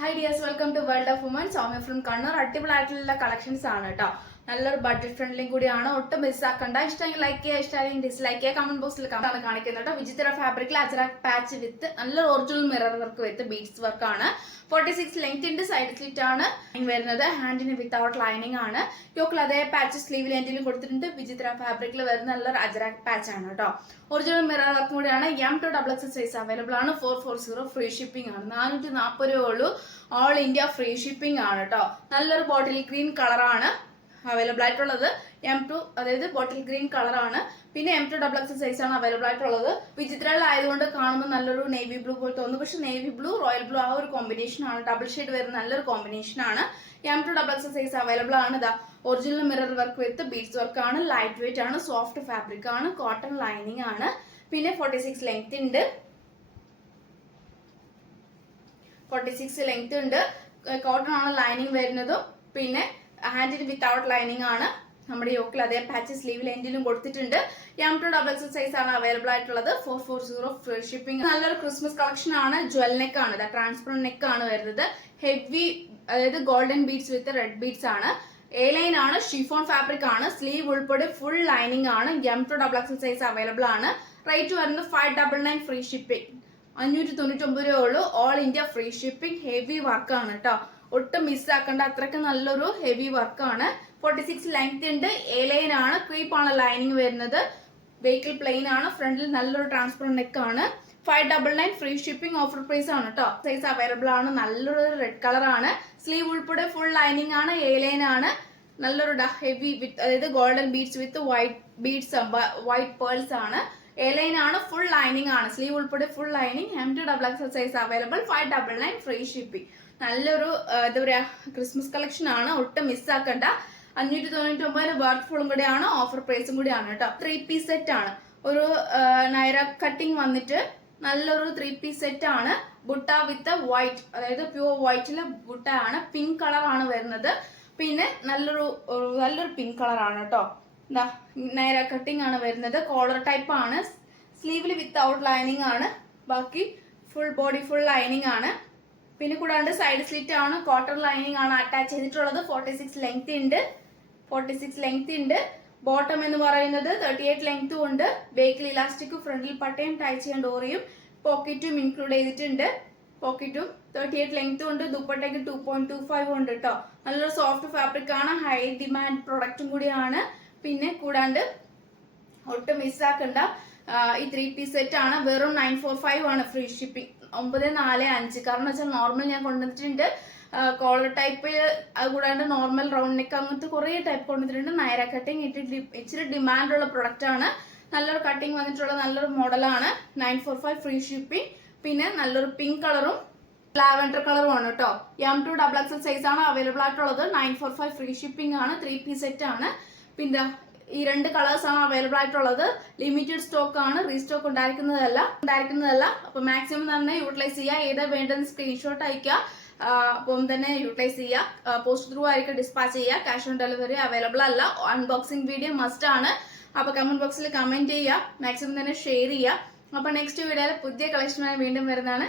Hi dears, welcome to World of Women. Soumya from Kannur. അടിപൊളിയായിട്ടുള്ള collections ആണ് കേട്ടോ. നല്ലൊരു ബഡ്ജറ്റ് ഫ്രണ്ട്ലിയും കൂടിയാണ്. ഒട്ടും മിസ്സാക്കണ്ട. ഇഷ്ടമെങ്കിൽ ലൈക്ക് ചെയ്യുക, ഇഷ്ടമെങ്കിൽ ഡിസ്ലൈക്ക് ചെയ്യുക. കമന്റ് ബോക്സിൽ ആണ് കാണിക്കുന്നത് കേട്ടോ. വിചിത്ര ഫാബ്രിക്കിൽ അജറാക് പാച്ച് വിത്ത് നല്ലൊരു original mirror work with beads work ആണ്. 46 ലെങ്ത് ഉണ്ട്. സൈഡ് സ്ലിറ്റ് ആണ് വരുന്നത്. ഹാൻഡിന് വിത്തൗട്ട് ലൈനിങ് ആണ്. യോക്കിൽ അതേ പാച്ച് സ്ലീവ് ലെന്റിലും കൊടുത്തിട്ടുണ്ട്. വിചിത്ര ഫാബ്രിക്കിൽ വരുന്ന നല്ലൊരു അജറാക് പാച്ച് ആണ് കേട്ടോ. ഒറിജിനൽ മിറർ വർക്ക് കൂടിയാണ്. M2XX സൈസ് അവൈലബിൾ ആണ്. 440 ഫ്രീ ഷിപ്പിംഗ് ആണ്. 440 രൂപ ഉള്ളൂ. ഓൾ ഇന്ത്യ ഫ്രീ ഷിപ്പിംഗ് ആണ് കേട്ടോ. നല്ലൊരു ബോട്ടിൽ ഗ്രീൻ കളറാണ് അവൈലബിൾ ആയിട്ടുള്ളത്. M2 അതായത് ബോട്ടിൽ ഗ്രീൻ കളറാണ്. പിന്നെ M2XX സൈസ് ആണ് അവൈലബിൾ ആയിട്ടുള്ളത്. വിചിത്രയിലായതുകൊണ്ട് കാണുമ്പോൾ നല്ലൊരു നേവി ബ്ലൂ പോലെ തോന്നുന്നു. പക്ഷെ നേവി ബ്ലൂ റോയൽ ബ്ലൂ ആ ഒരു കോമ്പിനേഷൻ ആണ്. ഡബിൾ ഷെയ്ഡ് വരുന്ന നല്ലൊരു കോമ്പിനേഷൻ ആണ്. M2XX സൈസ് അവൈലബിൾ ആണ്. ഇതാ original mirror work with beads work ആണ്. ലൈറ്റ് വെയിറ്റ് ആണ്. സോഫ്റ്റ് ഫാബ്രിക് ആണ്. കോട്ടൺ ലൈനിങ് ആണ്. പിന്നെ 46 ലെങ്ത് ഉണ്ട്. 46 ലെങ്ത് ഉണ്ട്. കോട്ടൺ ആണ് ലൈനിങ് വരുന്നതും. പിന്നെ ഹാൻഡിന് വിത്തൗട്ട് ലൈനിങ് ആണ്. നമ്മുടെ യോക്കിൽ അതേ പാച്ച് സ്ലീവ് ലെന്റിലും കൊടുത്തിട്ടുണ്ട്. M2XX സൈസ് ആണ് അവൈലബിൾ ആയിട്ടുള്ളത്. 440 ഫ്രീ ഷിപ്പിംഗ്. നല്ലൊരു ക്രിസ്മസ് കളക്ഷൻ ആണ്. ജ്വൽ നെക്ക് ആണ്. ട്രാൻസ്പെറന്റ് നെക്ക് ആണ് വരുന്നത്. ഹെവി അതായത് golden beads with red beads ആണ്. എ ലൈൻ ആണ്. ഷിഫോൺ ഫാബ്രിക് ആണ്. സ്ലീവ് ഉൾപ്പെടെ ഫുൾ ലൈനിങ് ആണ്. M2XX സൈസ് അവൈലബിൾ ആണ്. റേറ്റ് വരുന്നത് 599 ഫ്രീ ഷിപ്പിംഗ്. 599 രൂപ ഉള്ളൂ. All India free shipping. Heavy വർക്കാണ് കേട്ടോ. ഒട്ടും മിസ്സാക്കേണ്ട അത്രയ്ക്ക് നല്ലൊരു ഹെവി വർക്കാണ്. 46 ലെങ്ത് ഉണ്ട്. എ ലൈൻ ആണ്. ക്രീപ്പ് ആണ് ലൈനിങ് വരുന്നത്. വെഹിക്കിൾ പ്ലെയിൻ ആണ്. ഫ്രണ്ടിൽ നല്ലൊരു ട്രാൻസ്പെറന്റ് നെക്ക് ആണ്. 599 ഫ്രീ ഷിപ്പിംഗ്. ഓഫർ പ്രൈസ് ആണ് കേട്ടോ. സൈസ് അവൈലബിൾ ആണ്. നല്ലൊരു റെഡ് കളർ ആണ്. സ്ലീവ് ഉൾപ്പെടെ ഫുൾ ലൈനിങ് ആണ്. എ ലൈൻ ആണ്. നല്ലൊരു ഹെവി വിത്ത് അതായത് ഗോൾഡൻ ബീഡ്സ് വിത്ത് വൈറ്റ് ബീഡ്സ് വൈറ്റ് പേൾസ് ആണ്. എ ലൈൻ ആണ്. ഫുൾ ലൈനിങ് ആണ്. സ്ലീവ് ഉൾപ്പെടെ full lining. M2XX size available. 599 free shipping. നല്ലൊരു എന്താ പറയാ ക്രിസ്മസ് കളക്ഷൻ ആണ്. ഒട്ടും മിസ്സാക്കണ്ട. 599 വർക്ക് ഫുള്ളും കൂടിയാണ്. ഓഫർ പ്രൈസും കൂടിയാണ് കേട്ടോ. 3 പീസ് സെറ്റ് ആണ്. ഒരു നൈറ കട്ടിങ് വന്നിട്ട് നല്ലൊരു 3 പീസ് സെറ്റ് ആണ്. ബുട്ട വിത്ത് വൈറ്റ് അതായത് പ്യൂർ വൈറ്റിലെ ബുട്ട ആണ്. പിങ്ക് കളർ ആണ് വരുന്നത്. പിന്നെ നല്ലൊരു പിങ്ക് കളർ ആണ് കേട്ടോ. എന്താ നൈറ കട്ടിങ് ആണ് വരുന്നത്. കോളർ ടൈപ്പ് ആണ്. സ്ലീവിൽ വിത്തൗട്ട് ലൈനിങ് ആണ്. ബാക്കി ഫുൾ ബോഡി ഫുൾ ലൈനിങ് ആണ്. പിന്നെ കൂടാണ്ട് സൈഡ് സ്ലിറ്റ് ആണ്. കോട്ടൺ ലൈനിങ് ആണ് അറ്റാച്ച് ചെയ്തിട്ടുള്ളത്. 46 ലെങ്ത് ഉണ്ട്. 46 ലെങ്ത് ഉണ്ട്. ബോട്ടം എന്ന് പറയുന്നത് 38 ലെങ്ത്തും ഉണ്ട്. ബേക്കിൽ ഇലാസ്റ്റിക്കും ഫ്രണ്ടിൽ പട്ടയും ടൈ ചെയ്യാൻ ഡോറിയും പോക്കറ്റും ഇൻക്ലൂഡ് ചെയ്തിട്ടുണ്ട്. പോക്കറ്റും 38 ലെങ്ത്തും ഉണ്ട്. ദുപ്പട്ടയ്ക്ക് 2.25 ഉണ്ട് കേട്ടോ. നല്ലൊരു സോഫ്റ്റ് ഫാബ്രിക് ആണ്. ഹൈ ഡിമാൻഡ് പ്രൊഡക്റ്റും കൂടിയാണ്. പിന്നെ കൂടാണ്ട് ഒട്ടും മിസ്സാക്കണ്ട ഈ 3 പീസ് സെറ്റ് ആണ്. വെറും 945 ആണ് ഫ്രീ ഷിപ്പിംഗ്. 945. കാരണം വെച്ചാൽ നോർമൽ ഞാൻ കൊണ്ടുവന്നിട്ടുണ്ട്. കോളർ ടൈപ്പ് കൂടാണ്ട് നോർമൽ റൗണ്ട് നെക്ക് അങ്ങനത്തെ കുറേ ടൈപ്പ് കൊണ്ടുവന്നിട്ടുണ്ട്. നൈറ കട്ടിങ് ഇച്ചിരി ഡിമാൻഡുള്ള പ്രൊഡക്റ്റ് ആണ്. നല്ലൊരു കട്ടിങ് വന്നിട്ടുള്ള നല്ലൊരു മോഡലാണ്. 945 ഫ്രീ ഷിപ്പിംഗ്. പിന്നെ നല്ലൊരു പിങ്ക് കളറും ലാവൻഡർ കളറും ആണ് കേട്ടോ. M2XX സൈസ് ആണ് അവൈലബിൾ ആയിട്ടുള്ളത്. 945 ഫ്രീ ഷിപ്പിംഗ് ആണ്. 3 പീസ് സെറ്റ് ആണ്. പിന്നെ ഈ 2 കളേഴ്സ് ആണ് അവൈലബിൾ ആയിട്ടുള്ളത്. ലിമിറ്റഡ് സ്റ്റോക്ക് ആണ്. റീസ്റ്റോക്ക് ഉണ്ടായിരിക്കുന്നതല്ല. അപ്പൊ മാക്സിമം തന്നെ യൂട്ടിലൈസ് ചെയ്യുക. ഏതാ വേണ്ടതെന്ന് സ്ക്രീൻഷോട്ട് അയക്കുക. അപ്പം തന്നെ യൂട്ടിലൈസ് ചെയ്യുക. പോസ്റ്റ് ത്രൂ ആയിരിക്കും ഡിസ്പാച്ച് ചെയ്യുക. ക്യാഷ് ഓൺ ഡെലിവറി അവൈലബിൾ അല്ല. അൺബോക്സിംഗ് വീഡിയോ മസ്റ്റ് ആണ്. അപ്പൊ കമന്റ് ബോക്സിൽ കമന്റ് ചെയ്യുക. മാക്സിമം തന്നെ ഷെയർ ചെയ്യുക. അപ്പൊ നെക്സ്റ്റ് വീഡിയോയിൽ പുതിയ കളക്ഷനുമായി വീണ്ടും വരുന്നതാണ്.